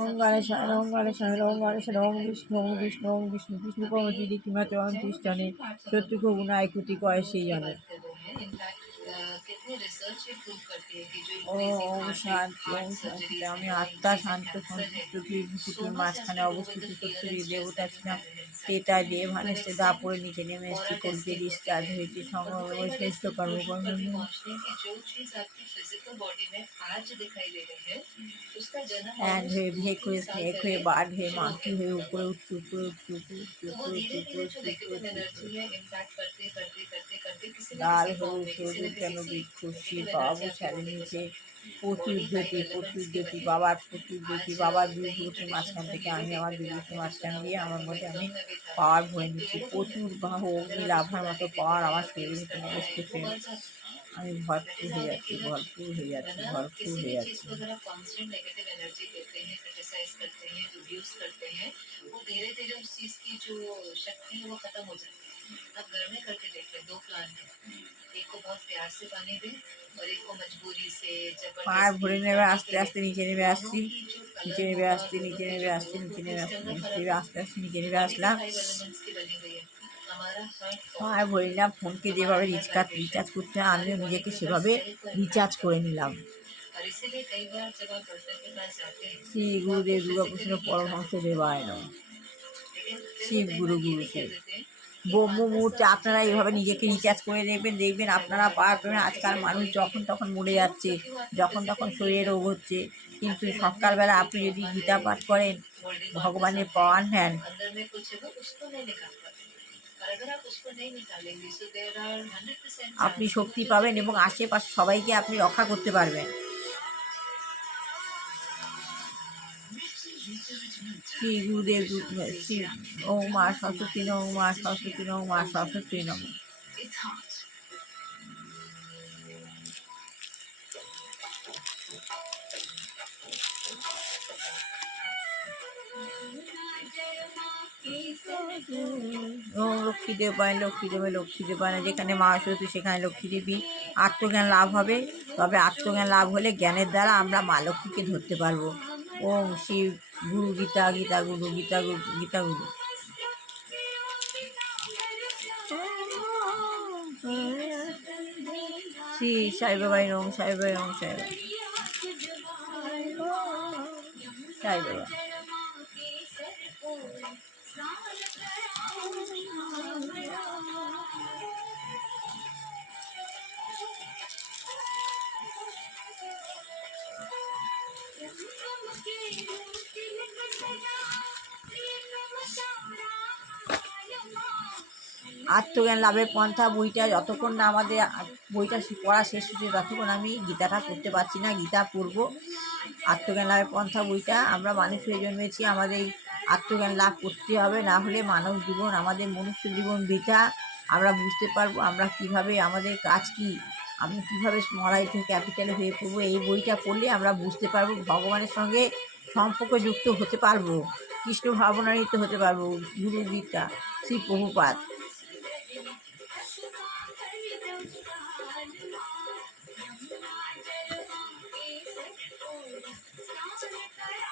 ওম গণেশায় নমঃ গণেশায় নমঃ গণেশায় নমঃ বিষ্ণু ওম বিষ্ণু ওম বিষ্ণু বিষ্ণু পরমতিদি কিমা চরন্তিষ্ঠানে শত্রুঘ গুণায় ক্ষতি কয় সেই জানে। ওম শান্তি ওম শান্তি। আমি আত্মা শান্ত সন্তুষ্ট দুই মাঝখানে অবস্থিত সত্যি দেবতা ছিলাম। তেতায় দেহ ভানেসে দাপড়ে নিচে নেমে এসেছি, কলিতে ডিসচার্জ হয়েছি, সংগ্রাম শ্রেষ্ঠ কর্মকর্ম অ্যান্ড হয়ে ভেক হয়ে স্নেক হয়ে বার্ড হয়ে মাংকি হয়ে উপরে উঠছি উপরে উঠছি উপরে উঠছি উপরে উঠছি উপরে উঠছি লাল হলুদ সবুজ কেন খুশি বাবু স্যারের নিচে প্রচুর জ্যোতি বাবার প্রচুর জ্যোতি বাবার বিভূতির মাঝখান থেকে আমি আমার বিভূতির মাঝখান দিয়ে আমার মধ্যে আমি পাওয়ার ভরে নিচ্ছি। প্রচুর বাহু অগ্নি লাভার মতো পাওয়ার আমার শরীরের ভিতরে নিবেশ করছে। আমি ভরপুর হয়ে যাচ্ছি ভরপুর হয়ে যাচ্ছি ভরপুর হয়ে যাচ্ছি। পাড় ভরে নেবে আস্তে আস্তে নিচে নেমে আসছি, নিচে নেমে আসছি, নিচে নেমে আসছি, নিচে নেমে আসছি, আস্তে আস্তে নিচে নেমে আসলাম। পাড় ভরে নিলাম। ফোনকে যেভাবে রিচার্জ করতে হয় আমিও নিজেকে সেভাবে রিচার্জ করে নিলাম। শ্রী গুরুদেব দুর্গাকৃষ্ণ পরমহংস দেবায় নমঃ। শিব গুরু গুরুকে ব্রহ্ম মুহূর্তে আপনারা এইভাবে নিজেকে রিচার্জ করে দেখবেন আপনারা পার পেবেন। আজকাল মানুষ যখন তখন মরে যাচ্ছে, যখন তখন শরীরে রোগ হচ্ছে, কিন্তু সকালবেলা আপনি যদি গীতা পাঠ করেন, ভগবানের পাওয়ার নেন, আপনি শক্তি পাবেন এবং আশেপাশে সবাইকে আপনি রক্ষা করতে পারবেন। শ্রী গুরুদেব শ্রী ওম মা সরস্বতী নমঃ মা সরস্বতী নমঃ মা সরস্বতী নমঃ। লক্ষ্মী দেব পায় লক্ষ্মী দেবে লক্ষ্মী দেব পায় না। যেখানে মা সরস্বতী সেখানে লক্ষ্মী দেবী। আত্মজ্ঞান লাভ হবে, তবে আত্মজ্ঞান লাভ হলে জ্ঞানের দ্বারা আমরা মা লক্ষ্মীকে ধরতে পারবো। ওম শিব গুরু গীতা গীতা গুরু গীতা গুরু গীতা গুরু। শ্রী সাই বাবাই নম সাই বাবাই নম সাই বাবা সাই বাবা। আত্মজ্ঞান লাভের পন্থা বইটা যতক্ষণ না আমাদের বইটা পড়া শেষ হচ্ছে ততক্ষণ আমি গীতাটা পড়তে পারছি না। গীতা পড়ব। আত্মজ্ঞান লাভের পন্থা বইটা আমরা মানুষ হয়ে জন্মেছি, আমাদের আত্মজ্ঞান লাভ করতে হবে, না হলে মানব জীবন আমাদের মনুষ্য জীবন বৃথা। আমরা বুঝতে পারবো আমরা কিভাবে আমাদের কাজ কি, আমি কীভাবে স্মলাই থেকে ক্যাপিটালে হয়ে পড়বো। এই বইটা পড়লে আমরা বুঝতে পারবো, ভগবানের সঙ্গে সম্পর্ক যুক্ত হতে পারবো, কৃষ্ণ ভাবনান্বিত হতে পারবো। গুরু গীতা শ্রী প্রভুপাদ।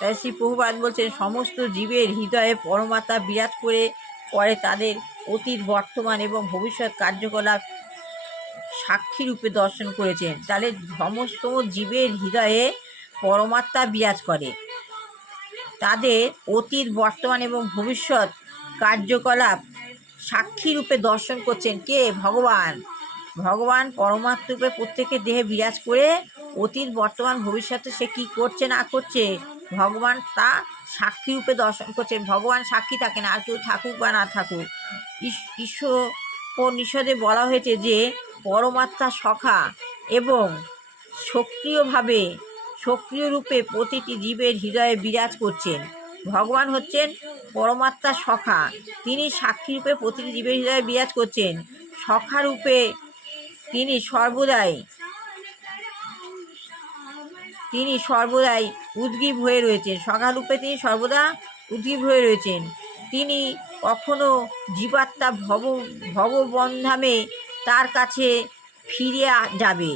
তাই শ্রী প্রভুপাদ বলছেন, সমস্ত জীবের হৃদয়ে পরমাত্মা বিরাজ করে তাদের অতীত বর্তমান এবং ভবিষ্যৎ কার্যকলাপ সাক্ষী রূপে দর্শন করেছেন। তাহলে সমস্ত জীবের হৃদয়ে পরমাত্মা বিরাজ করে, তাদের অতীত বর্তমান এবং ভবিষ্যৎ কার্যকলাপ সাক্ষী রূপে দর্শন করছেন কে? ভগবান। ভগবান পরমাত্মা রূপে প্রত্যেকের দেহে বিরাজ করে অতীত বর্তমান ভবিষ্যতে সে কি করছে না করছে ভগবান তা সাক্ষী রূপে দর্শন করছেন। ভগবান সাক্ষী থাকেন, আর কেউ থাকুক বা না থাকুক। উপনিষদে বলা হয়েছে যে পরমাত্মা সখা এবং সক্রিয় রূপে প্রতিটি জীবের হৃদয়ে বিরাজ করছেন। ভগবান হচ্ছেন পরমাত্মা সখা, তিনি সাক্ষী রূপে প্রতিটি জীবের হৃদয়ে বিরাজ করছেন। সখা রূপে তিনি সর্বদাই উদ্গ্রীব হয়ে রয়েছেন। সখা রূপে তিনি সর্বদা উদ্গ্রীব হয়ে রয়েছেন। তিনি কখনো জীবাত্মা ভগবন্ধামে তার কাছে ফিরে যাবে,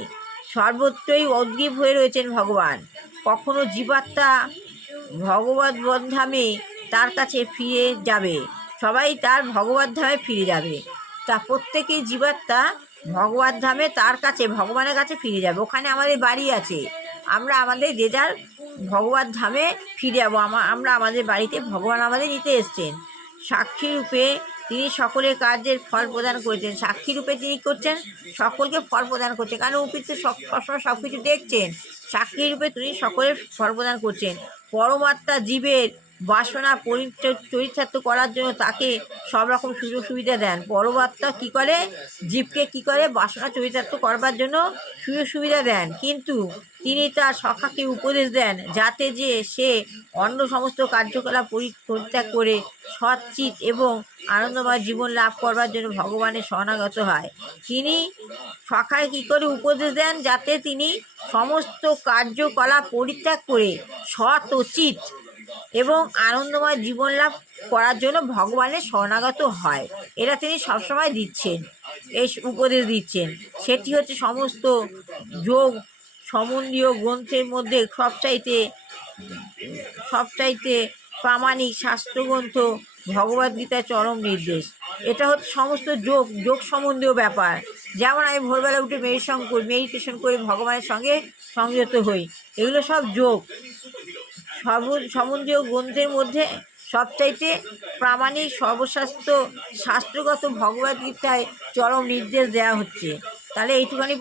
সর্বত্রই উদ্গ্রীব হয়ে রয়েছেন ভগবান। কখনো জীবাত্মা ভগবত ধামে তার কাছে ফিরে যাবে, সবাই তার ভগবত ধামে ফিরে যাবে। তা প্রত্যেকেই জীবাত্মা ভগবত ধামে তার কাছে ভগবানের কাছে ফিরে যাবে। ওখানে আমাদের বাড়ি আছে, আমরা আমাদের যে যার ভগবত ধামে ফিরে যাবো। আমরা আমাদের বাড়িতে ভগবান আমাদের নিতে এসছেন। সাক্ষী রূপে তিনি সকলের কার্যের ফল প্রদান করেছেন। সাক্ষী রূপে তিনি করছেন, সকলকে ফল প্রদান করছেন, কারণ উপর তো সবসময় সব কিছু দেখছেন। সাক্ষী রূপে তিনি সকলের ফল প্রদান করছেন। পরমাত্মা জীবের বাসনা চরিতার্থ করার জন্য তাকে সব রকম সুযোগ সুবিধা দেন। পরমাত্মা কী করে, জীবকে কী করে, বাসনা চরিতার্থ করবার জন্য সুযোগ সুবিধা দেন, কিন্তু তিনি তার সখাকে উপদেশ দেন যাতে যে সে অন্য সমস্ত কার্যকলাপ পরিত্যাগ করে সচ্চিত এবং আনন্দময় জীবন লাভ করবার জন্য ভগবানের শরণাগত হয়। তিনি সখায় কী করে উপদেশ দেন, যাতে তিনি সমস্ত কার্যকলাপ পরিত্যাগ করে সৎ ও চিত এবং আনন্দময় জীবন লাভ করার জন্য ভগবানের শরণাগত হয়। এটা তিনি সবসময় দিচ্ছেন, এই উপদেশ দিচ্ছেন। সেটি হচ্ছে সমস্ত যোগ সম্বন্ধীয় গ্রন্থের মধ্যে সবচাইতে প্রামাণিক শাস্ত্রগ্রন্থ ভগবদ্গীতার চরম নির্দেশ। এটা হচ্ছে সমস্ত যোগ সম্বন্ধীয় ব্যাপার। যেমন আমি ভোরবেলা উঠে মেডিটেশন করে ভগবানের সঙ্গে সংযত হই, এগুলো সব যোগ সম্বন্ধীয় গ্রন্থের মধ্যে সবচাইতে প্রামাণিক শাস্ত্রগত ভগবদ্গীতায় চরম নির্দেশ দেওয়া হচ্ছে। তাহলে এইটুখানি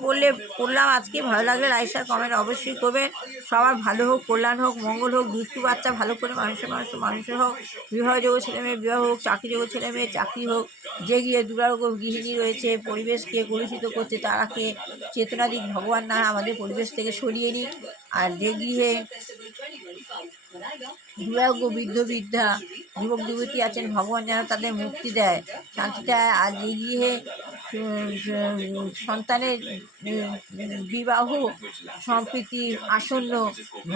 পড়লাম আজকে। ভালো লাগলে লাইক শেয়ার কমেন্ট অবশ্যই করবেন। সবার ভালো হোক, কল্যাণ হোক, মঙ্গল হোক, দুষ্টু বাচ্চা ভালো করে মানুষের হোক, বিবাহযোগ্য ছেলে মেয়ে বিবাহ হোক, চাকরিযোগ্য ছেলে মেয়ে চাকরি হোক, যে গিয়ে দুরারোগ্য গৃহিণী রয়েছে পরিবেশকে কলুষিত করছে তারাকে চেতনাদিক ভগবান না আমাদের পরিবেশ থেকে সরিয়ে নিক। আর যে গৃহে দুরারোগ্য বৃদ্ধা যুবক যুবতী আছেন ভগবান যেন তাদের মুক্তি দেয়, শান্তি দেয়। আর যে গৃহে সন্তানের বিবাহ সম্প্রীতি আসন্ন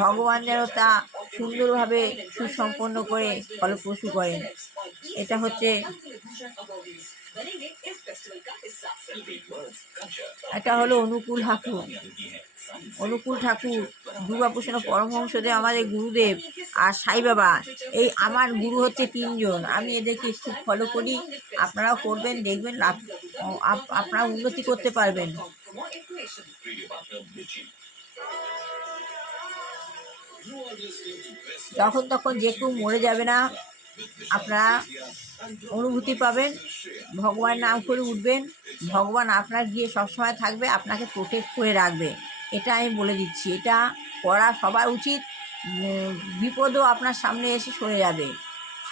ভগবান যেন তা সুন্দরভাবে সুসম্পন্ন করে ফলপ্রসূ করেন। এটা হচ্ছে এটা হলো অনুকূল ঠাকুর দুর্গাপ্রসন্ন পরমহংসদেব আমাদের গুরুদেব, আর সাই বাবা। এই আমার গুরু হচ্ছে 3 জন। আমি এদেরকে খুব ফলো করি, আপনারাও করবেন, দেখবেন আপনারা উন্নতি করতে পারবেন। যখন তখন যে কেউ মরে যাবে না, আপনারা অনুভূতি পাবেন, ভগবান নাম করে উঠবেন, ভগবান আপনার গিয়ে সবসময় থাকবে, আপনাকে প্রোটেক্ট করে রাখবে। এটা আমি বলে দিচ্ছি, এটা করা সবার উচিত। বিপদও আপনার সামনে এসে সরে যাবে,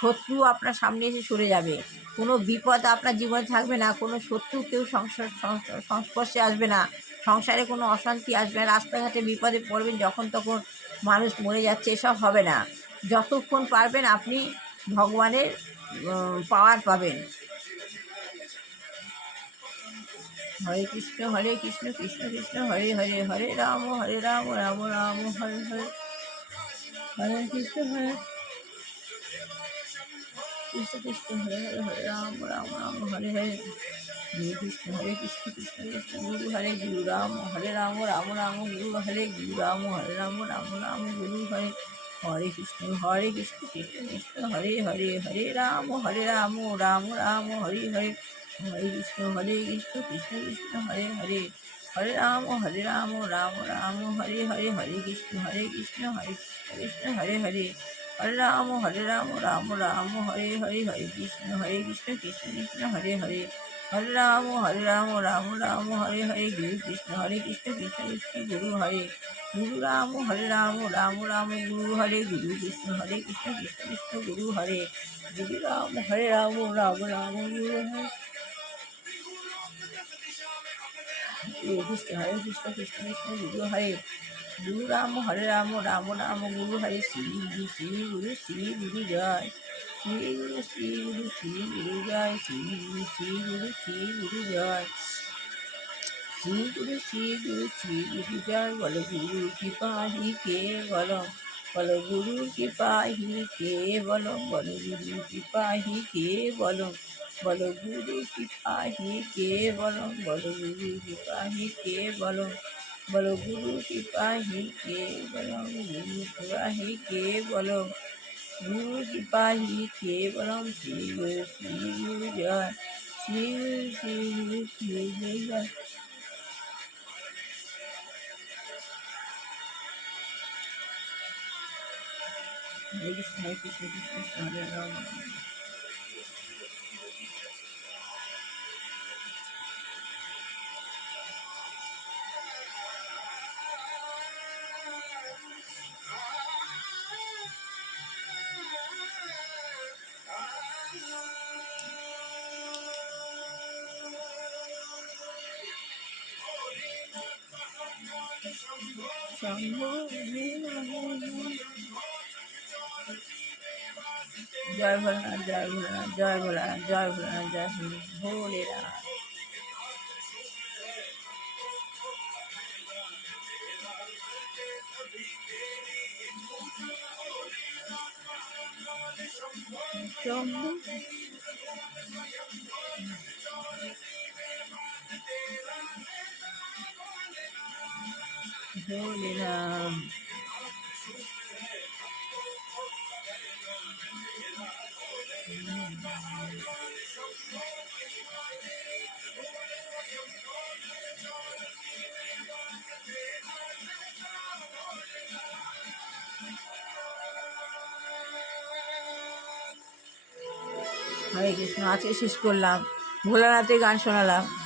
শত্রু আপনার সামনে এসে সরে যাবে, কোনো বিপদ আপনার জীবনে থাকবে না, কোনো শত্রু কেউ সংস্পর্শে আসবে না, সংসারে কোনো অশান্তি আসবে না, রাস্তাঘাটে বিপদে পড়বেন যখন তখন মানুষ মরে যাচ্ছে, এসব হবে না। যতক্ষণ পারবেন আপনি ভগবানের পাওয়ার পাবেন। হরে কৃষ্ণ কৃষ্ণ কৃষ্ণ হরে হরে, হরে রাম রাম রাম হরে হরে, হরে কৃষ্ণ কৃষ্ণ হরে হরে, হরে রাম রাম হরে হরে, হরে কৃষ্ণ কৃষ্ণ কৃষ্ণ গুরু হরে, গুরু রাম হরে রাম রাম গুরু হরে, গুরু রাম হরে রাম গুরু হরে, হরে কৃষ্ণ কৃষ্ণ কৃষ্ণ হরে হরে, হরে রাম রাম হরে হরে, হরে কৃষ্ণ কৃষ্ণ কৃষ্ণ হরে হরে, হরে রাম রাম হরে হরে, হরে কৃষ্ণ কৃষ্ণ কৃষ্ণ হরে হরে, হরে রাম রাম হরে হরে, হরে কৃষ্ণ কৃষ্ণ কৃষ্ণ হরে হরে, হরে রাম রাম হরে হরে, গুরু কৃষ্ণ কৃষ্ণ কৃষ্ণ গুরু হরে, গুরু রাম রাম গুরু হরে, গুরু কৃষ্ণ কৃষ্ণ কৃষ্ণ গুরু হরে, গুরু রাম রাম গুরু হরে, কৃষ্ণ কৃষ্ণ কৃষ্ণ গুরু হরে, গুরু রাম রাম গুরু হরে, শ্রী গুরু শ্রী গুরু জয়, শ্রী গুরু জয়, শ্রী গুরু জয়, শ্রী গুরু জয়। বলো গুরু কৃপাহি কে বলম, বলো গুরু কৃপাহি কে বলম, বলো গুরু কৃপাহি কে বলম, বলো গুরু কৃপাহি কে বলম, বলো গুরু কৃপাহি কে বলম, बोलो गुरु सिपाही के बलम गुरु सिपाही के बलम गुरु सिपाही के बलम श्री गुरु जय श्री गुरु जय। हरे कृष्ण कृष्ण कृष्ण हरे राम। शंभो जय भोलेनाथ जय भोलेनाथ जय भोलेनाथ जय भोलेनाथ जय भोलेनाथ। शंभो भोलेनाथ। হরে কৃষ্ণ, আজকে শেষ করলাম, ভোলানাথের গান শোনালাম।